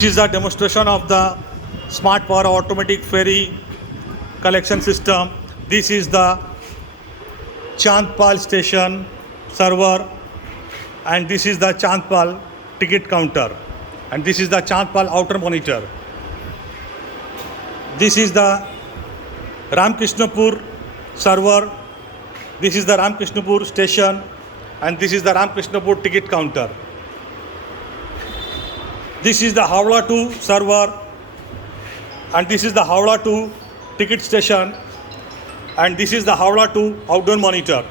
This is a demonstration of the Smart Power Automatic Ferry Collection System. This is the Chandpal station server, and this is the Chandpal ticket counter, and this is the Chandpal outer monitor. This is the Ramkrishnapur server. This is the Ramkrishnapur station, and this is the Ramkrishnapur ticket counter. This is the Howrah 2 server, and this is the Howrah 2 ticket station, and this is the Howrah 2 outdoor monitor.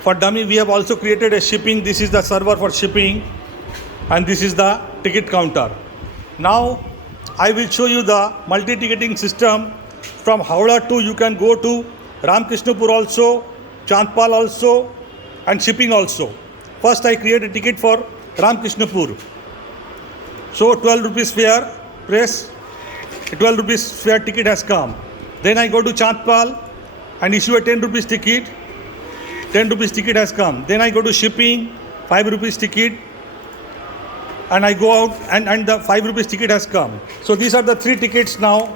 For dummy, we have also created a shipping. This is the server for shipping, and this is the ticket counter. Now I will show you the multi-ticketing system. From Howrah 2 you can go to Ramkrishnapur also, Chandpal also, and shipping also. First I create a ticket for Ramkrishnapur. So 12 rupees fare, press, 12 rupees fare ticket has come. Then I go to Chandpal and issue a 10 rupees ticket. 10 rupees ticket has come. Then I go to shipping, 5 rupees ticket, and I go out and the 5 rupees ticket has come. So these are the 3 tickets now.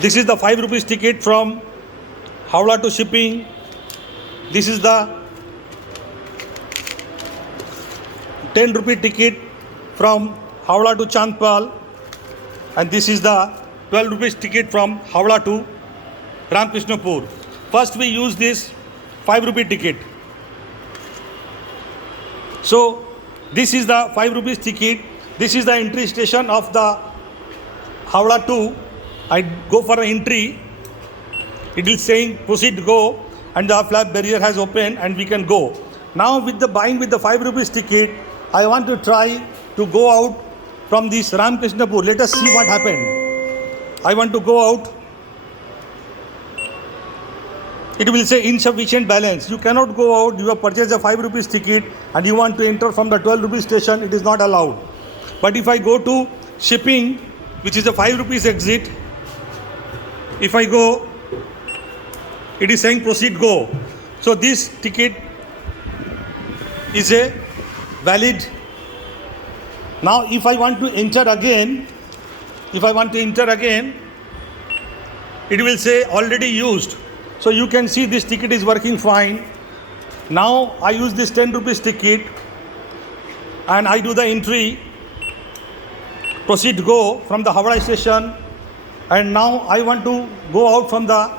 This is the 5 rupees ticket from Howrah to shipping. This is the 10 rupee ticket from Howrah to Chandpal, and this is the 12 rupees ticket from Howrah to Ramkrishnapur. First we use this 5 rupee ticket. So this is the 5 rupees ticket. This is the entry station of the Howrah 2. I go for an entry. It is saying proceed go, and the flap barrier has opened and we can go. Now with the buying with the 5 rupees ticket, I want to try to go out from this Ramkrishnapur. Let us see what happened. I want to go out. It will say insufficient balance. You cannot go out. You have purchased a 5 rupees ticket and you want to enter from the 12 rupees station. It is not allowed. But if I go to shipping, which is a 5 rupees exit, if I go, it is saying proceed go. So this ticket is a valid. Now if I want to enter again, it will say already used. So you can see this ticket is working fine. Now I use this 10 rupees ticket and I do the entry, proceed go from the Howrah station, and now I want to go out from the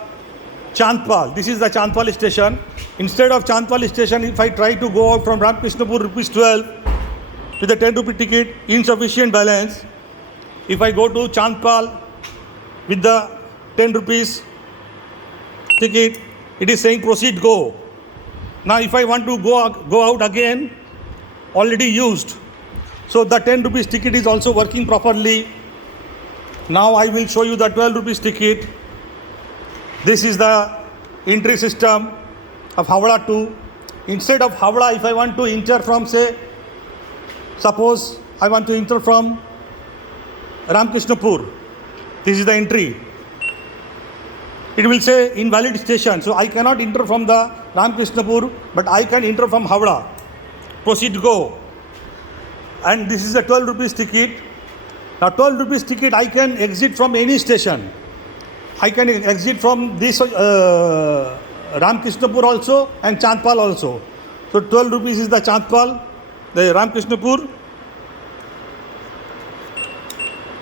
Chandpal. This is the Chandpal station. Instead of Chandpal station, if I try to go out from Ramkrishnapur rupees 12 with the 10 rupee ticket, insufficient balance. If I go to Chandpal with the 10 rupees ticket, it is saying proceed go. Now if I want to go out again, already used. So the 10 rupees ticket is also working properly. Now I will show you the 12 rupees ticket. This is the entry system of Howrah 2. Instead of Howrah, if I want to enter from, say, suppose I want to enter from Ramkrishnapur, this is the entry. It will say invalid station. So I cannot enter from the Ramkrishnapur, but I can enter from Howrah. Proceed go. And this is the 12 rupees ticket. Now 12 rupees ticket, I can exit from any station. I can exit from this Ramkrishnapur also and Chandpal also. So 12 rupees is the Chandpal, the Ramkrishnapur.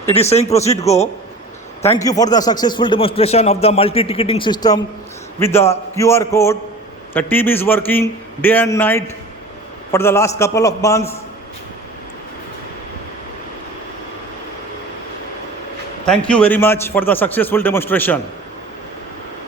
It is saying proceed go. Thank you for the successful demonstration of the multi-ticketing system with the QR code. The team is working day and night for the last couple of months. Thank you very much for the successful demonstration.